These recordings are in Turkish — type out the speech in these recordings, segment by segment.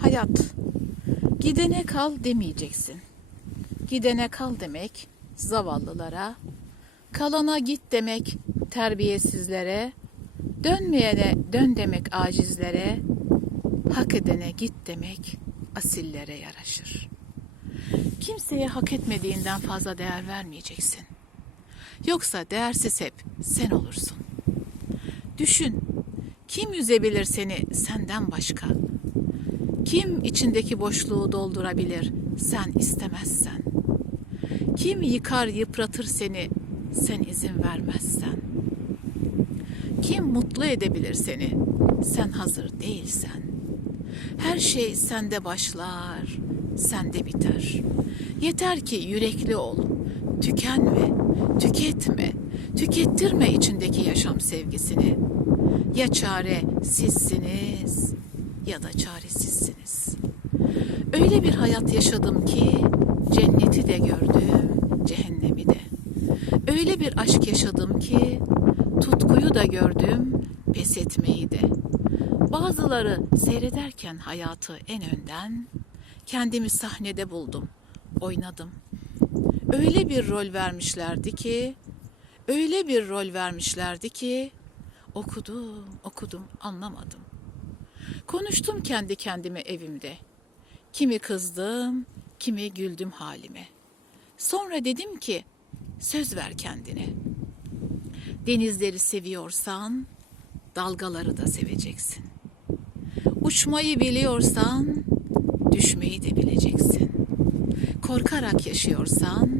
Hayat. Gidene kal demeyeceksin. Gidene kal demek zavallılara, kalana git demek terbiyesizlere, dönmeyene dön demek acizlere, hak edene git demek asillere yaraşır. Kimseye hak etmediğinden fazla değer vermeyeceksin. Yoksa değersiz hep sen olursun. Düşün, kim üzebilir seni senden başka? Kim içindeki boşluğu doldurabilir sen istemezsen? Kim yıkar yıpratır seni sen izin vermezsen? Kim mutlu edebilir seni sen hazır değilsen? Her şey sende başlar, sende biter. Yeter ki yürekli ol, tükenme, tüketme, tükettirme içindeki yaşam sevgisini. Ya çare sizsiniz ya da çaresizsiniz. Öyle bir hayat yaşadım ki cenneti de gördüm, cehennemi de. Öyle bir aşk yaşadım ki tutkuyu da gördüm, pes etmeyi de. Bazıları seyrederken hayatı en önden kendimi sahnede buldum, oynadım. Öyle bir rol vermişlerdi ki, öyle bir rol vermişlerdi ki okudum, okudum, anlamadım. Konuştum kendi kendime evimde. Kimi kızdım, kimi güldüm halime. Sonra dedim ki, söz ver kendine. Denizleri seviyorsan, dalgaları da seveceksin. Uçmayı biliyorsan, düşmeyi de bileceksin. Korkarak yaşıyorsan,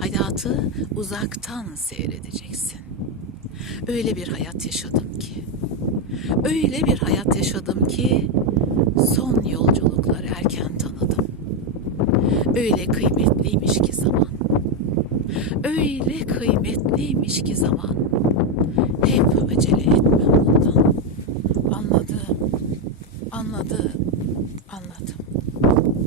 hayatı uzaktan seyredeceksin. Öyle bir hayat yaşadım ki, öyle bir yaşadım ki, son yolculukları erken tanıdım. Öyle kıymetliymiş ki zaman. Öyle kıymetliymiş ki zaman. Hep acele etmem bundan. Anladım, anladım, anladım.